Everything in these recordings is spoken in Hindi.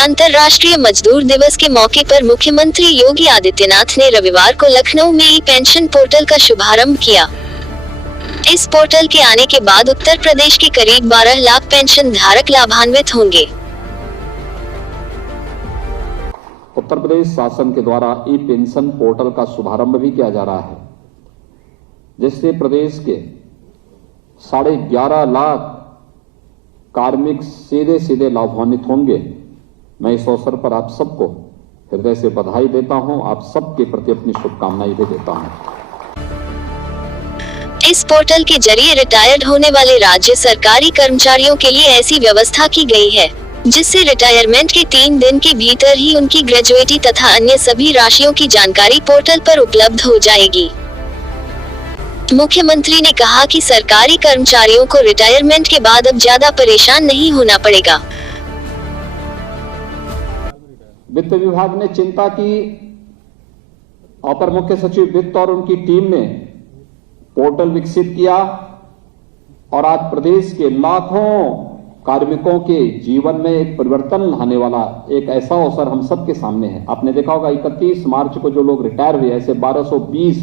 अंतर्राष्ट्रीय मजदूर दिवस के मौके पर मुख्यमंत्री योगी आदित्यनाथ ने रविवार को लखनऊ में ई पेंशन पोर्टल का शुभारंभ किया। इस पोर्टल के आने के बाद उत्तर प्रदेश के करीब 12 लाख पेंशन धारक लाभान्वित होंगे। उत्तर प्रदेश शासन के द्वारा ई पेंशन पोर्टल का शुभारंभ भी किया जा रहा है, जिससे प्रदेश के 11.5 लाख कार्मिक सीधे लाभान्वित होंगे। मैं इस अवसर पर आप सबको हृदय से बधाई देता हूं, आप सबके प्रति अपनी शुभकामनाएं भी देता हूं। इस पोर्टल के जरिए रिटायर्ड होने वाले राज्य सरकारी कर्मचारियों के लिए ऐसी व्यवस्था की गई है, जिससे रिटायरमेंट के 3 दिन के भीतर ही उनकी ग्रेजुएटी तथा अन्य सभी राशियों की जानकारी पोर्टल पर उपलब्ध हो जाएगी। मुख्यमंत्री ने कहा कि सरकारी कर्मचारियों को रिटायरमेंट के बाद अब ज्यादा परेशान नहीं होना पड़ेगा। वित्त विभाग ने चिंता की, अपर मुख्य सचिव वित्त और उनकी टीम ने पोर्टल विकसित किया और आज प्रदेश के लाखों कार्मिकों के जीवन में एक परिवर्तन लाने वाला एक ऐसा अवसर हम सबके सामने है। आपने देखा होगा 31 मार्च को जो लोग रिटायर हुए, ऐसे 1220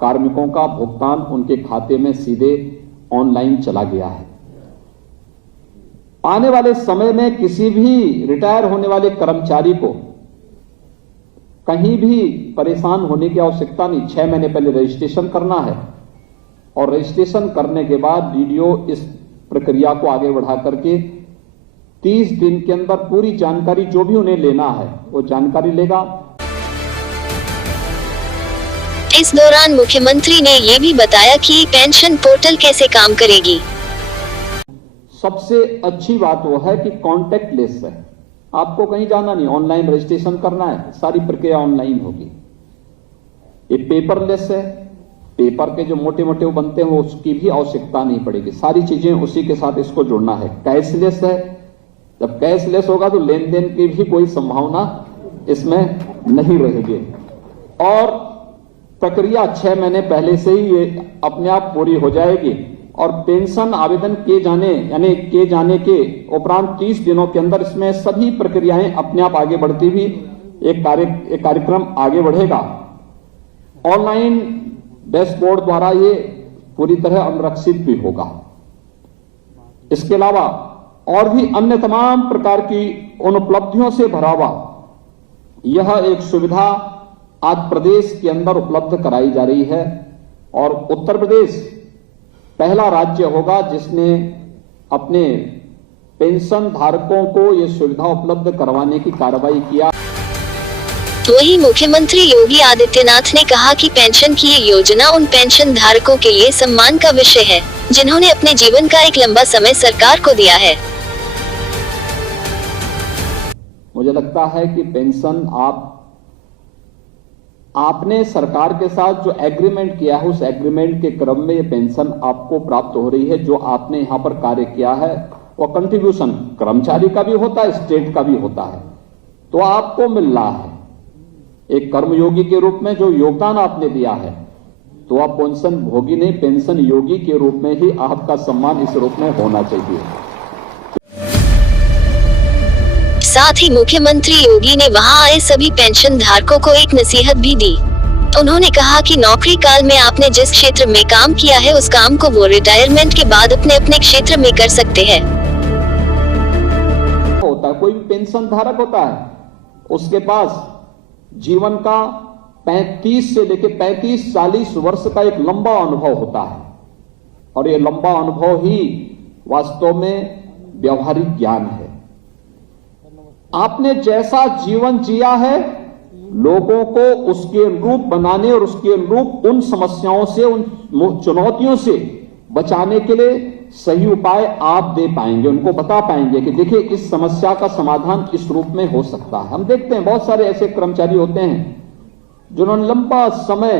कार्मिकों का भुगतान उनके खाते में सीधे ऑनलाइन चला गया है। आने वाले समय में किसी भी रिटायर होने वाले कर्मचारी को कहीं भी परेशान होने की आवश्यकता नहीं। 6 महीने पहले रजिस्ट्रेशन करना है और रजिस्ट्रेशन करने के बाद डीडीओ इस प्रक्रिया को आगे बढ़ा करके 30 दिन के अंदर पूरी जानकारी जो भी उन्हें लेना है वो जानकारी लेगा। इस दौरान मुख्यमंत्री ने ये भी बताया कि पेंशन पोर्टल कैसे काम करेगी। सबसे अच्छी बात वो है कि कॉन्टेक्ट लेस है, आपको कहीं जाना नहीं, ऑनलाइन रजिस्ट्रेशन करना है, सारी प्रक्रिया ऑनलाइन होगी। ये पेपरलेस है, पेपर के जो मोटे मोटे बनते हैं उसकी भी आवश्यकता नहीं पड़ेगी, सारी चीजें उसी के साथ इसको जोड़ना है। कैशलेस है, जब कैशलेस होगा तो लेन देन की भी कोई संभावना इसमें नहीं रहेगी और प्रक्रिया 6 महीने पहले से ही ये अपने आप पूरी हो जाएगी और पेंशन आवेदन किए जाने के उपरांत 30 दिनों के अंदर इसमें सभी प्रक्रियाएं अपने आप आगे बढ़ती हुई एक कार्यक्रम आगे बढ़ेगा। ऑनलाइन डैशबोर्ड द्वारा ये पूरी तरह अनुरक्षित भी होगा। इसके अलावा और भी अन्य तमाम प्रकार की उन उपलब्धियों से भरा हुआ यह एक सुविधा आज प्रदेश के अंदर उपलब्ध कराई जा रही है और उत्तर प्रदेश पहला राज्य होगा जिसने अपने पेंशन धारकों को यह सुविधा उपलब्ध करवाने की कार्रवाई किया। वहीं मुख्यमंत्री योगी आदित्यनाथ ने कहा कि पेंशन की ये योजना उन पेंशन धारकों के लिए सम्मान का विषय है, जिन्होंने अपने जीवन का एक लंबा समय सरकार को दिया है। मुझे लगता है कि पेंशन आपने सरकार के साथ जो एग्रीमेंट किया है उस एग्रीमेंट के क्रम में ये पेंशन आपको प्राप्त हो रही है। जो आपने यहां पर कार्य किया है वो कंट्रीब्यूशन कर्मचारी का भी होता है, स्टेट का भी होता है, तो आपको मिल रहा है एक कर्मयोगी के रूप में जो योगदान आपने दिया है, तो आप पेंशन भोगी नहीं, पेंशन योगी के रूप में ही आपका सम्मान इस रूप में होना चाहिए। साथ ही मुख्यमंत्री योगी ने वहां आए सभी पेंशन धारकों को एक नसीहत भी दी। उन्होंने कहा कि नौकरी काल में आपने जिस क्षेत्र में काम किया है उस काम को वो रिटायरमेंट के बाद अपने अपने क्षेत्र में कर सकते हैं। होता है कोई भी पेंशन धारक होता है, उसके पास जीवन का 35 से लेकर 35-40 वर्ष का एक लंबा अनुभव होता है और ये लंबा अनुभव ही वास्तव में व्यवहारिक ज्ञान है। आपने जैसा जीवन जिया है लोगों को उसके अनुरूप बनाने और उसके अनुरूप उन समस्याओं से, उन चुनौतियों से बचाने के लिए सही उपाय आप दे पाएंगे, उनको बता पाएंगे कि देखिए इस समस्या का समाधान इस रूप में हो सकता है। हम देखते हैं बहुत सारे ऐसे कर्मचारी होते हैं जिन्होंने लंबा समय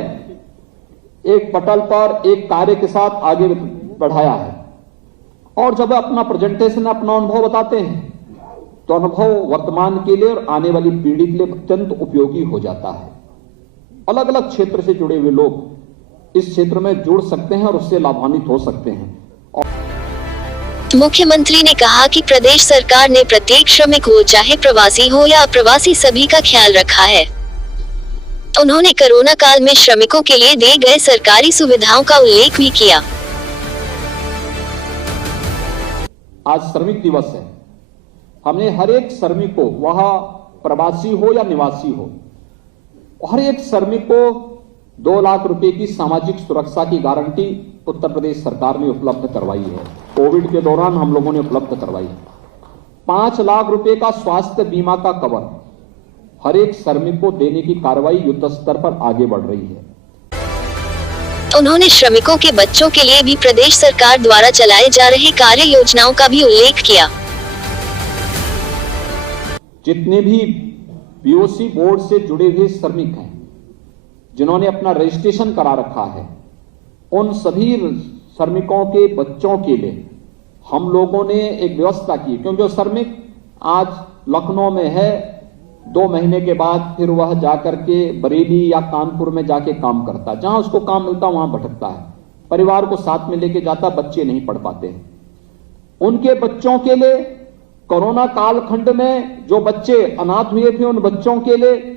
एक पटल पर एक कार्य के साथ आगे बढ़ाया है और जब अपना प्रेजेंटेशन, अपना अनुभव बताते हैं तो अनुभव वर्तमान के लिए और आने वाली पीढ़ी के लिए अत्यंत उपयोगी हो जाता है। अलग अलग क्षेत्र से जुड़े हुए लोग इस क्षेत्र में जुड़ सकते हैं और उससे लाभान्वित हो सकते हैं। मुख्यमंत्री ने कहा कि प्रदेश सरकार ने प्रत्येक श्रमिक हो, चाहे प्रवासी हो या अप्रवासी, सभी का ख्याल रखा है। उन्होंने कोरोना काल में श्रमिकों के लिए दी गए सरकारी सुविधाओं का उल्लेख भी किया। आज श्रमिक दिवस है। हमने हर एक श्रमिक को, वह प्रवासी हो या निवासी हो, हर एक श्रमिक को 2 लाख रुपए की सामाजिक सुरक्षा की गारंटी उत्तर प्रदेश सरकार ने उपलब्ध करवाई है। कोविड के दौरान हम लोगों ने उपलब्ध करवाई। 5 लाख रुपए का स्वास्थ्य बीमा का कवर हर एक श्रमिक को देने की कार्रवाई युद्ध स्तर पर आगे बढ़ रही है। उन्होंने श्रमिकों के बच्चों के लिए भी प्रदेश सरकार द्वारा चलाए जा रहे कार्य योजनाओं का भी उल्लेख किया। जितने भी बीओसी बोर्ड से जुड़े हुए श्रमिक हैं, जिन्होंने अपना रजिस्ट्रेशन करा रखा है, उन सभी श्रमिकों के बच्चों के लिए हम लोगों ने एक व्यवस्था की, क्योंकि जो श्रमिक आज लखनऊ में है, 2 महीने के बाद फिर वह जाकर के बरेली या कानपुर में जाके काम करता है, जहां उसको काम मिलता वहां भटकता है, परिवार को साथ में लेके जाता, बच्चे नहीं पढ़ पाते हैं। उनके बच्चों के लिए कोरोना कालखंड में जो बच्चे अनाथ हुए थे, उन बच्चों के लिए,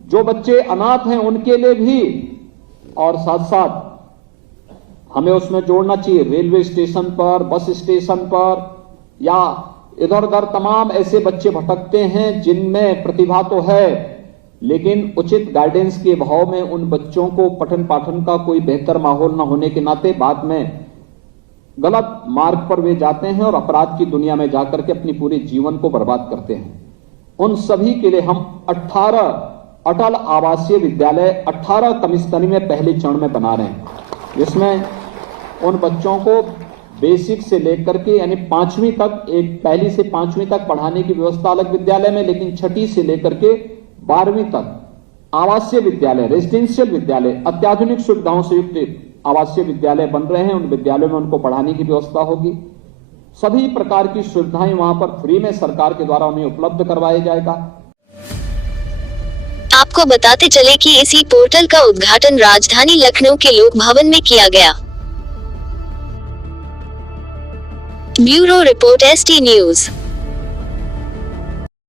जो बच्चे अनाथ हैं उनके लिए भी, और साथ साथ हमें उसमें जोड़ना चाहिए रेलवे स्टेशन पर, बस स्टेशन पर या इधर उधर तमाम ऐसे बच्चे भटकते हैं जिनमें प्रतिभा तो है, लेकिन उचित गाइडेंस के अभाव में उन बच्चों को पठन पाठन का कोई बेहतर माहौल न होने के नाते बाद में गलत मार्ग पर वे जाते हैं और अपराध की दुनिया में जाकर के अपनी पूरे जीवन को बर्बाद करते हैं। उन सभी के लिए हम 18 अटल आवासीय विद्यालय 18 कमिश्नरी में पहले चरण में बना रहे हैं, जिसमें उन बच्चों को बेसिक से लेकर के यानी 5वीं तक, एक पहली से 5वीं तक पढ़ाने की व्यवस्था अलग विद्यालय में, लेकिन 6ठी से लेकर के 12वीं तक आवासीय विद्यालय, रेजिडेंशियल विद्यालय, अत्याधुनिक सुविधाओं से युक्त आवासीय विद्यालय बन रहे हैं। उन विद्यालयों में उनको पढ़ाने की व्यवस्था होगी। सभी प्रकार की सुविधाएं वहां पर फ्री में सरकार के द्वारा उन्हें उपलब्ध करवाया जाएगा। आपको बताते चले कि इसी पोर्टल का उद्घाटन राजधानी लखनऊ के लोक भवन में किया गया। Bureau report ST news.